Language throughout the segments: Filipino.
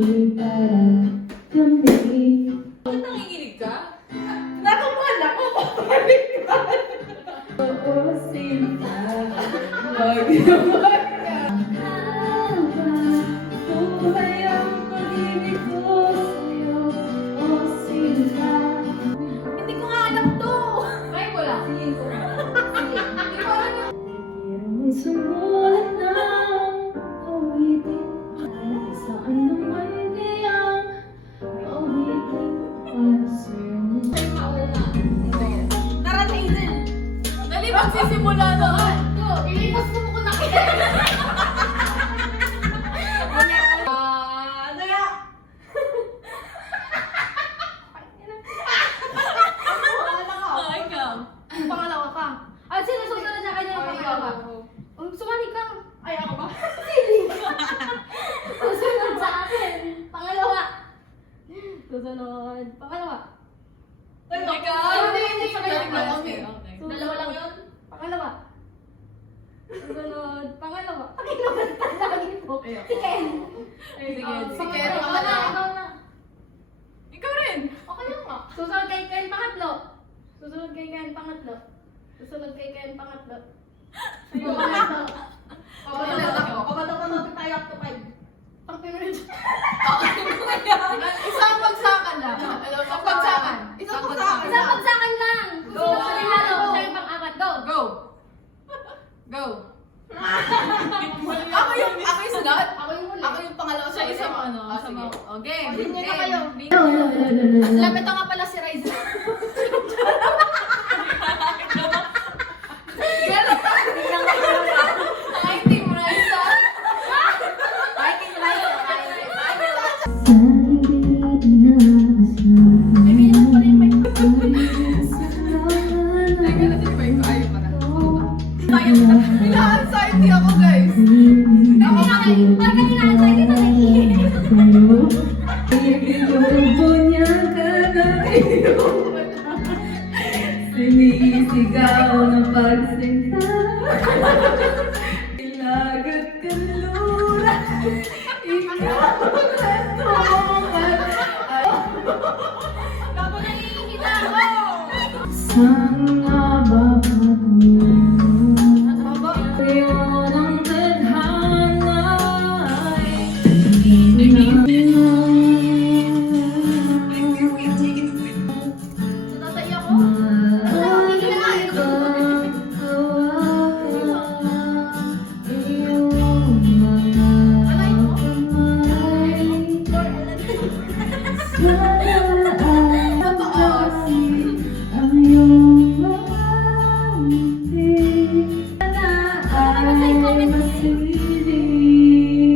para kami. Bakit nanginginig ka? Nakamahal ako, papalik ka. Oo, sinta, magyaman ka. Buhay ang pag-ibig ko sa'yo, o sinta. Hindi ko nga alam to. Ay, wala. Sige ko. Mayroong sumulat ng awitin, saan naman kayang awitin para sa'yo. Tara, Hazel. Dali, magsisimula na. Go, ilipas mo ko na kita. Daya. Ay, ikaw. Pangalawa ka. Ay, sino susunod sa kanya ng pangalawa? Sumali ka. Ay, ako ba? Susunod sa akin. Pangalawa. Susunod. Pangalawa. Ikaw. Hindi, sabay lang. Okay, okay. Dalawa lang yun. Pangalawa. Susunod. Pangalawa. Pakinabanta lagi po. Si Ken. Sige, Si sige. Ken. Ikaw na. Ikaw rin. Okay lang nga. Susunod kay Ken, pangatlo. Susunod kay Ken, pangatlo. Susunod kay Ken, pangatlo. Pangatlo. Pagkatapos tayo up to 5. Pang pinunod. Isang pagsakan lang. Alam mo, pagsakan. Isang pagsakan lang. Go. Susunod na lang. Siya yung pang-apat. Go. Go. Go. Ako yung sunod. Ako yung huli. Ako yung pangalawa sa isang ano. Ah, Sa sige. mga, game. Hindi na kayo. Game. Lapit na nga pala si Ryza. Ay, Team Raisa. Ay, Team Ryza. Sabihin pa rin may Teka, natin ba yung ayaw para? Ayaw na. Ina-anxiety ako, guys. Sinisigaw ng pagsinta, ilagat ka lura, ikaw ang tumangat. Sana ba yun ang tadhana ay Natatay ako.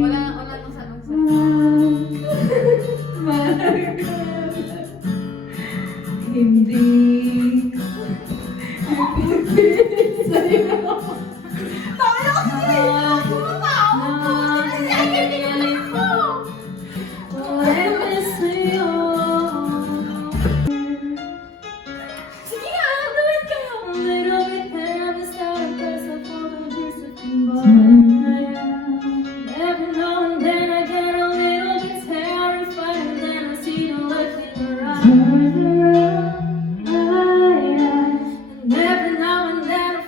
Wala nang sanong sa. Hindi sa'yo. Tayo kasi! Puro tao! Sige nga, gawin kayo! Every now and then I get a little bit terrified, and then I see you look in your eyes. And every now and then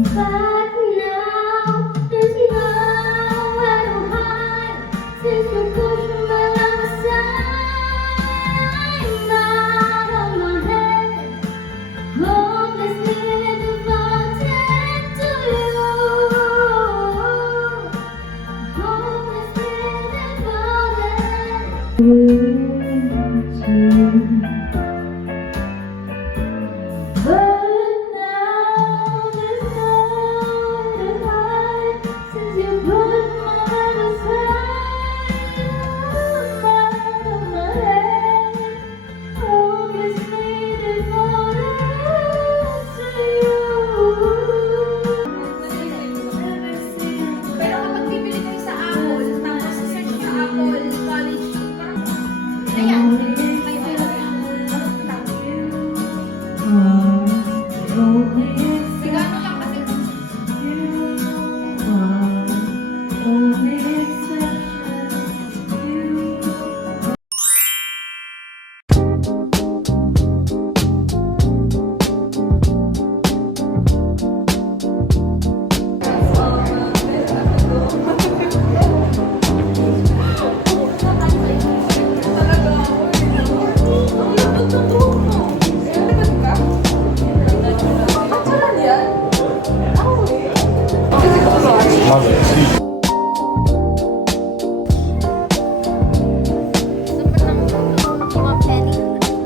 But now there's nowhere to hide since you pushed my love aside. Out of my head, hopelessly devoted to you. Hopelessly devoted to you. But now there's nowhere to hide since you pushed my love aside. Out of my head, hopelessly devoted to you. Pero kapag bibili kayo sa Apple, tapos search sa Apple College, ayan, may pera yan. Sigano lang kasi.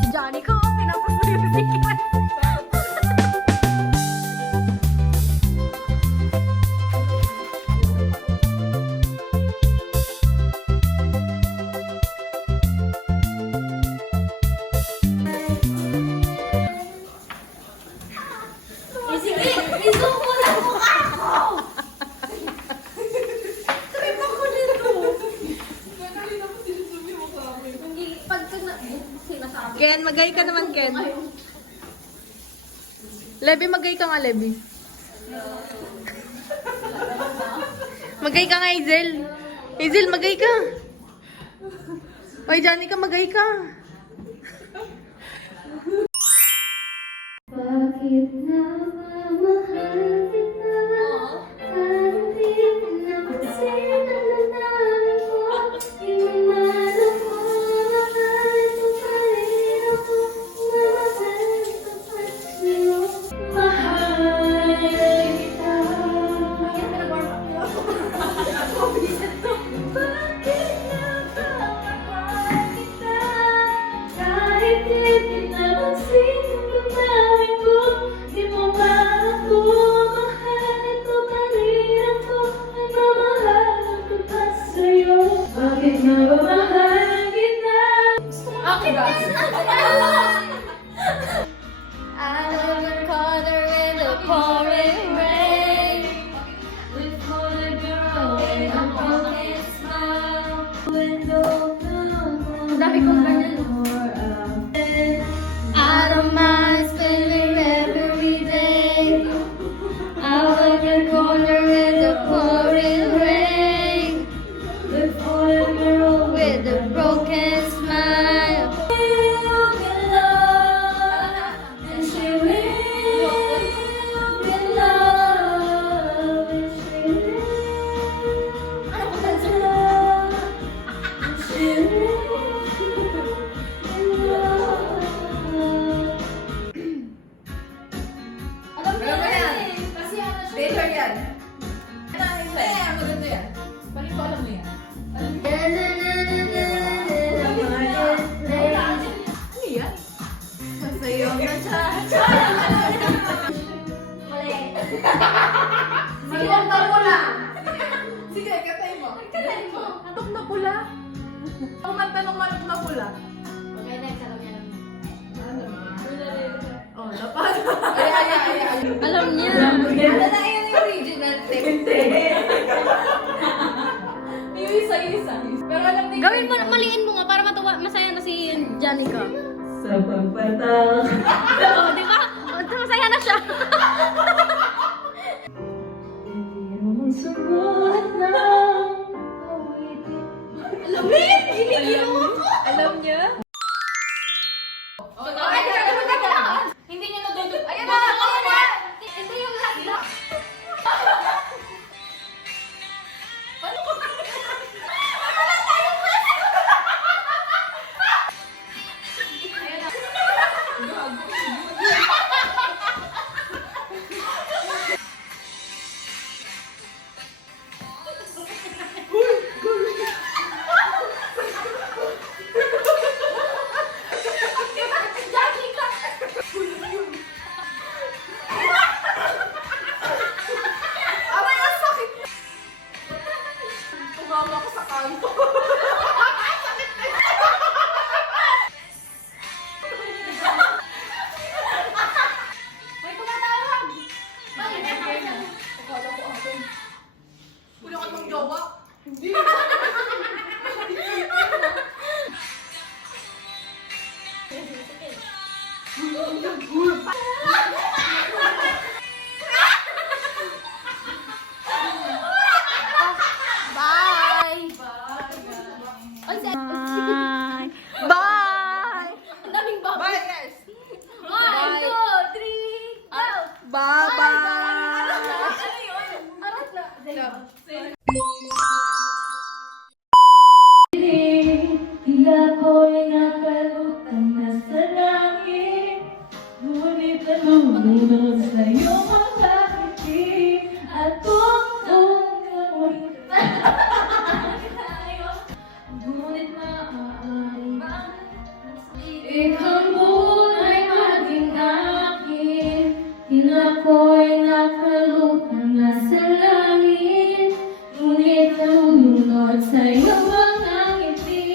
Si Johnny ko, pinapos na yung music. Sige, i-zoom mo lang mukha ko! Trip ako nito. Hindi, pag sinasabi. Ken, magay ka naman, Ken. Levi, magay ka nga, Levi. Magay ka nga, Hazel. Hazel, magay ka. Oy, Johnny ka, magay ka. Bakit namamahal kita? Parang di mo napansin ang nalaman ko. Inuman ako, mahal ko pa rin ako. Mahal ko pa sa'yo. Mahal kita. Bakit namamahal kita? Kahit di pinapansin ang gagawin ko, di mo ba ako mahal ko pa rin ako? Nagmamahal ko pa sa'yo. Bakit nagmamahal kita? Okay ba? Out of the corner in the pouring rain, with for the girl with a broken smile. Window Ang dami kong ganyan. I don't mind spending every day out in the corner in the pouring rain, with for the girl with a broken smile. And she will be loved, and she will. Ano ko sa And she will be loved. ganda ng manok na pula. Okay, next. Alam niya lang. Oh, dapat. Alam niya. Ano na yun yung original text? Yung isa-isa. Pero alam niyo. Gawin mo, maliin mo nga para matuwa, masaya na si Janica. Sa pagpatak. Oo, di ba? Masaya na siya. Hindi mo sumulat ng awitin. Alam mo yun? Ginigil mo ako. Alam niya? Ay, hindi niya nadudod. Ayan na! Ayan na! Hindi yung lahat na. Tumama ako sa kanto. May tumatawag. Wala ka ng jowa. Hindi. Bye! Bye! Bye! Ang daming bubbles. Bye, guys. 1, 2, 3, go! Bye-bye! Ano yun? Arat na. Tila ko'y nakalutang na sa langit. Ngunit nalulunod sa iyong mga ngiti. At kung ako'y ngunit maaari bang ikaw muna'y maging akin. Tila ko'y nakalutang na sa langit. Ngunit nalulunod sa iyong mga ngiti.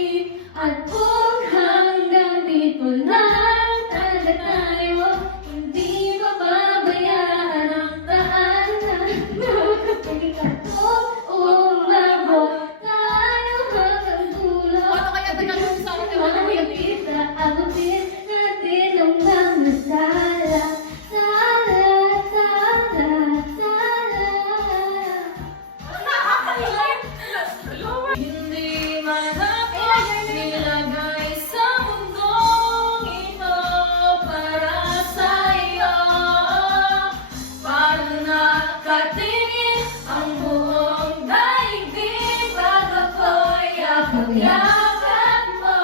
At kung hanggang dito lang talaga tayo, hindi mababayaan ang daanan. Kapag ako umabot tayo hanggang dulo. Paano kaya tagalog sa akin? Ano mo yung Kita abutin natin ang mga sala. Sala, sala, sala. Hindi man ako nilagay sa mundong ito para sa iyo. Para nakatingin ang buong daigdig bago ko'y yakap-yakap mo.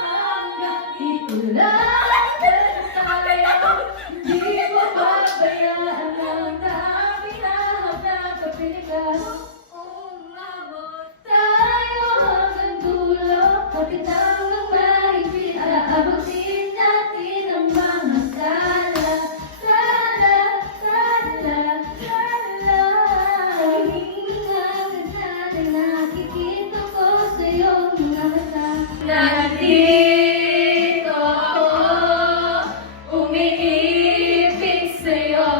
Hanggang dito lang tayo, di mo pabayaan ang dami na napapiligan. Umabot tayo hanggang dulo, kapit ang mahigpit, aabutin natin ang mga sala. Sala, sala, sala. Hihingan natin, nakikita ko sa iyong mga mata. Nandito ako, umiibig sa'yo,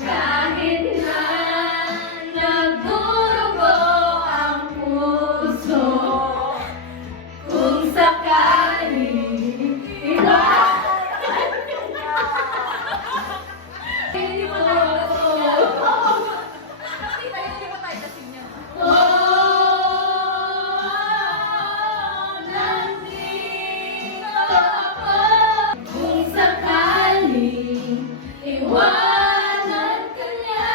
kahit na nagdurugo ang puso. Kung sakaling hindi mo na kung sakaling iwanan ka niya,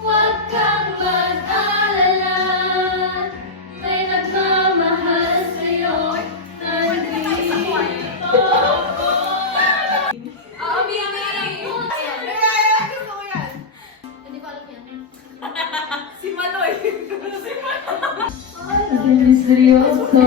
huwag kang mag-alala. May nagmamahal sa'yo, nandito ako. Hindi pa alam yan. Si Maloy. Ay, seryoso.